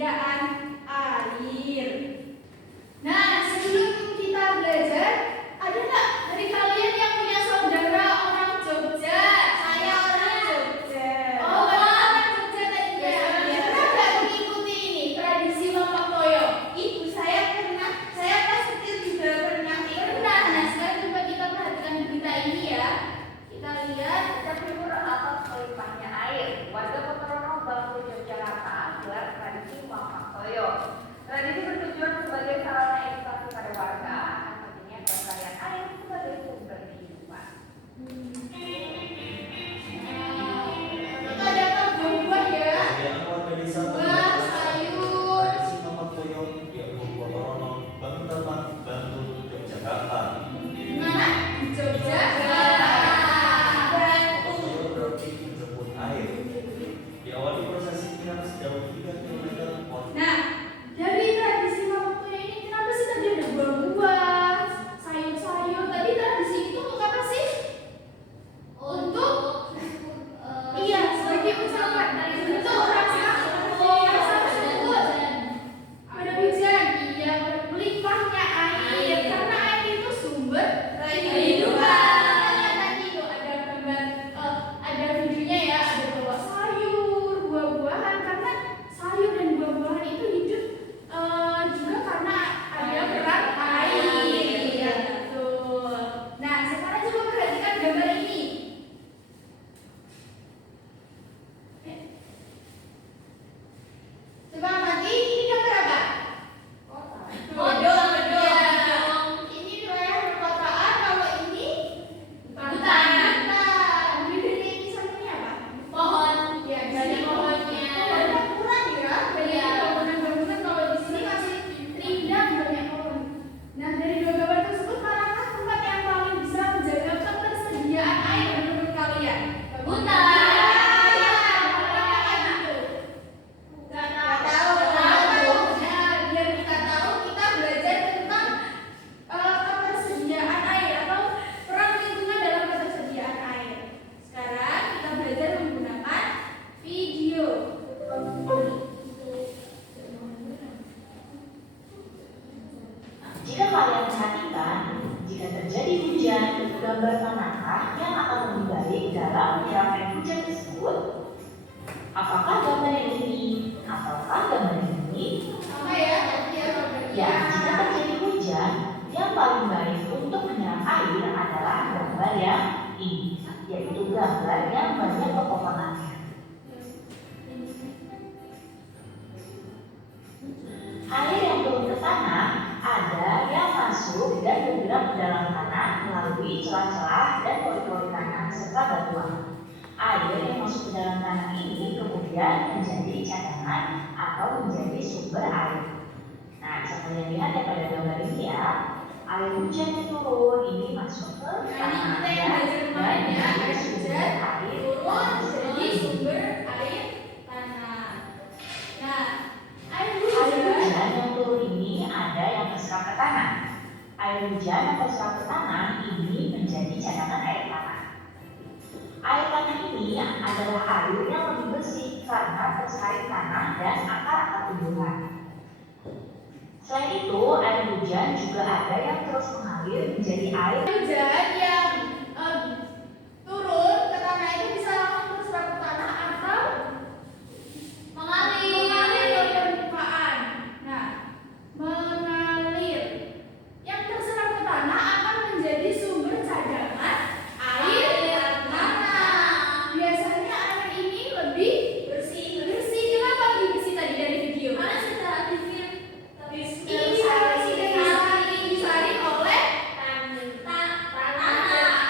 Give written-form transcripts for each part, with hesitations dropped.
ketersediaan air. Nah, sebelum kita belajar, ada nggak dari kalian yang punya saudara orang Jogja? Saya orang Jogja. Oh, orang Jogja tadi ya. Pernah nggak mengikuti ini tradisi Mapak Toyo? Ibu saya pernah, saya pas kecil juga pernah. Nah, sekarang coba kita perhatikan berita ini ya. Kita lihat. Terhibur atas melimpahnya air, warga Ponorogo Bangku Yogyakarta gelar tradisi Mapak Toyo. Tradisi bertujuan sebagai sarana edukasi pada warga akan pentingnya kelestarian air sebagai sumber kehidupan. Kita dapat buah-buah ya. Warga desa Buah, sayur. tradisi Mapak Toyo yaitu Ponorogo Bangku Yogyakarta. Mana? Di Jogja. Toyo berarti menjemput air. Diawali prosesi kirap sejauh 3 km. Nah, dari tradisi Mapak Toyo ini kenapa sih tadi ada buah-buah, sayur-sayur? Tadi tradisi itu untuk apa sih? Untuk iya, sebagai ucapan untuk rasa syukur pada hujan, iya, melimpahnya air karena air itu sumber kehidupan. Tadi tuh ada gambar, ada videonya ya, ada bawa sayur, buah-buahan karena sayur dan buah-buahan itu hidup juga karena ada peran air. Ya, betul. Nah, sekarang coba perhatikan gambar ini. Coba amati, ini gambar apa? Bodong. Ini wilayah perkotaan, kalau ini hutan. Bedanya ini sama ini apa? Pohon. Ya, jadi pohonnya. Pohonnya kurang ya, banyak bangunan-bangunan. Kalau di sini masih rindang banyak pohon. Nah, dari dua gambar tersebut, manakah tempat yang paling bisa menjaga ketersediaan air menurut kalian? Hutan. Nggak tahu. Nah, biar kita tahu, kita belajar tentang ketersediaan air atau peran lingkungan dalam ketersediaan air. Sekarang kita belajar menggunakan video. Jika kalian perhatikan, jika terjadi hujan, gambar manakah yang akan lebih baik dalam menyerap air hujan tersebut? Apakah gambar yang ini ataukah gambar yang ini? Sama ya, tadi ya Ya, jika terjadi hujan, yang paling baik untuk menyerap air adalah gambar yang ini, yaitu gambar yang banyak pepohonannya. Air yang turun ke tanah ada yang masuk dan bergerak ke dalam tanah melalui celah-celah dan pori-pori tanah serta batuan. Air yang masuk ke dalam tanah ini kemudian menjadi cadangan atau menjadi sumber air. Nah, bisa kalian lihat ya pada gambar ini ya, air hujan yang turun ini masuk ke tanah kita yang belajar kemarin ya, air hujan air turun jadi sumber air tanah. Nah, air Air hujan hujan yang turun ini ada yang terserap ke tanah. Air hujan yang terserap ke tanah ini menjadi cadangan air tanah. Air tanah ini adalah air yang lebih bersih karena tersait tanah dan akar-akar tumbuhan. Selain itu, air hujan juga ada yang terus mengalir menjadi air. hujan yang turun ke tanah itu bisa langsung terserap ke tanah atau mengalir ke permukaan. Nah, mengalir yang terserap ke tanah akan menjadi sumber cadangan air tanah. Biasanya air ini lebih bersih. Kenapa lebih bersih tadi dari video? Karena sudah aktifin. Ini harus disaring oleh tanah.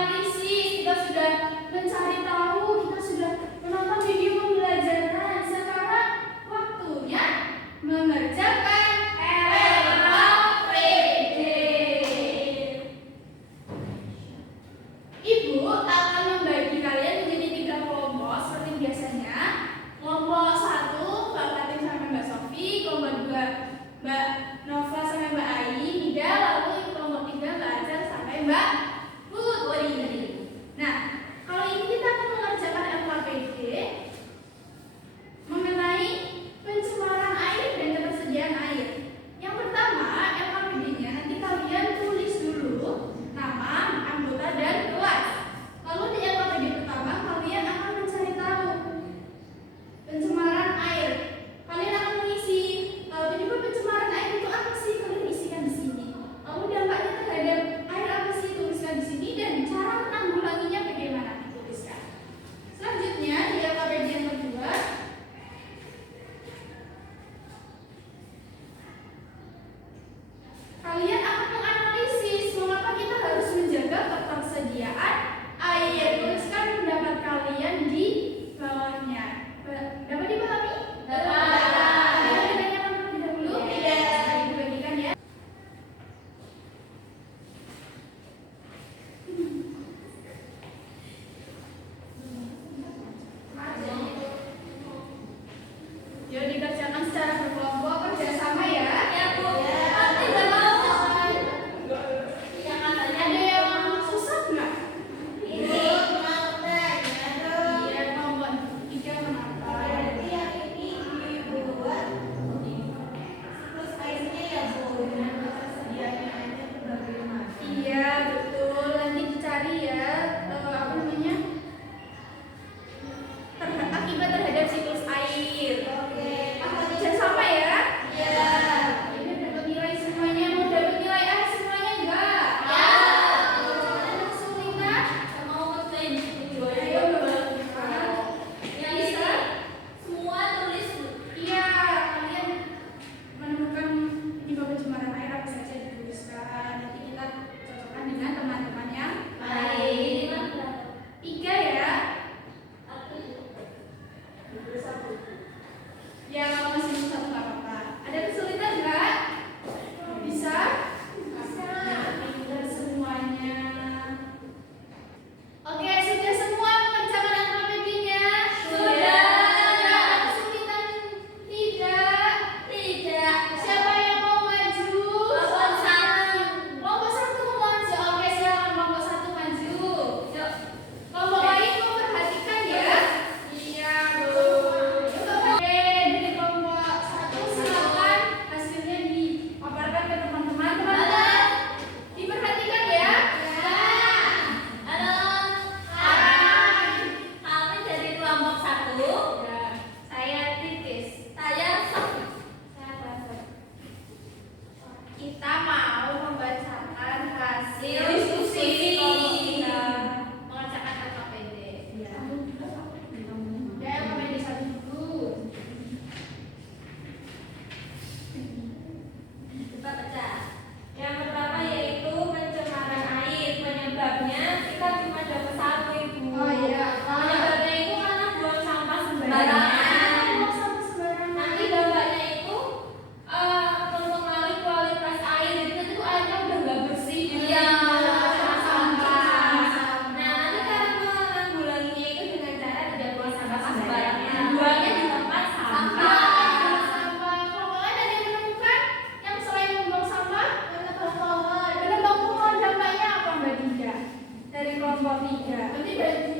menganalisis, kita sudah mencari tahu, kita sudah menonton video pembelajaran. Sekarang waktunya mengerjakan LKPD. Ibu akan membagi kalian menjadi 3 kelompok seperti biasanya. Kelompok 1 Mbak Fatin sama Mbak Sofi, kelompok 2 Mbak Nova sama Mbak Ai, Nida, lalu kelompok 3 Mbak Ajar sampai Mbak Putri. Nah, kali ini kita akan mengerjakan LKPD mengenai pencemaran air dan ketersediaan air. Yang pertama, LKPD-nya nanti kalian tulis dulu nama, anggota, dan kelas. Lalu di LKPD pertama kalian akan mencari tahu pencemaran air. Kalian akan mengisi penyebab pencemaran air itu apa sih? Kalian isikan di sini. Lalu dampaknya terhadap air apa sih? Tuliskan di sini dan cara menanggulanginya bagaimana dituliskan. Selanjutnya di LKPD yang kedua, kalian akan menganalisis mengapa kita harus menjaga ketersediaan air. Tuliskan pendapat kalian di bawahnya. Dapat dipahami? Dapat. Ditanyakan terlebih dahulu? Tidak. Dibagikan ya. Yuk dikerjakan secara berkelompok, kerjasama ya. Ya Bu. Tidak mau. Ada yang susah nggak? Ini mau tanya dong. Iya, kelompok 3 kenapa? Berarti yang ini dibuat terus airnya ya Bu, dengan ketersediaannya airnya itu bagaimana? Iya betul, nanti dicari ya apa namanya akibat terhadap siklus air. Oke, kerjasama ya. Iya. Ini dapat nilai semuanya, mau dapat nilai A semuanya enggak? Ya. Ada kesulitan? Mau ngeklaim? Ayo yang bisa semua tulis. Iya, kalian menemukan penyebab pencemaran air apa saja dituliskan. Nanti kita cocokkan dengan teman-teman yang lain. 3 ya. Ya kalau masih susah nggak apa-apa. Ada kesulitan nggak? Bisa? Bisa. Pintar semuanya. Oke, sudah semua mengerjakan LKPD-nya? Sudah. Ada kesulitan? Tidak. Tidak. Siapa yang mau maju? Kelompok 1. Kelompok 1 mau maju. Oke, silakan kelompok 1 maju. Yuk. Kelompok lain mau perhatikan ya. Iya, Bu. Oke, dari kelompok 1 silakan hasilnya dipaparkan ke teman-teman. Teman-teman, diperhatikan ya. Halo. Hai. Kami dari kelompok 1. Ya. Saya Titis. Saya Sofi. Saya Basar. Kita mau membacakan hasil Diskusi. kelompok kita mengerjakan LKPD. Ya. Ya, LKPD 1 dulu. Coba baca. Yang pertama yaitu pencemaran air. Penyebabnya kita cuma dapat 1 Ibu. Oh iya. Penyebabnya itu karena buang sampah Barangan. sembarangan. Nanti dampaknya itu mempengaruhi kualitas air. Jadi nanti tuh airnya udah nggak bersih. Iya. Sama sampah. Sama. Nah nanti cara menanggulanginya itu dengan cara tidak buang sampah sembarangan. Iya. Buangnya di tempat sampah. Sampah. Kelompok lain ada yang menemukan yang selain membuang sampah? Menebang pohon. Menebang pohon dampaknya apa Mbak Dinda? Dari kelompok 3. Berarti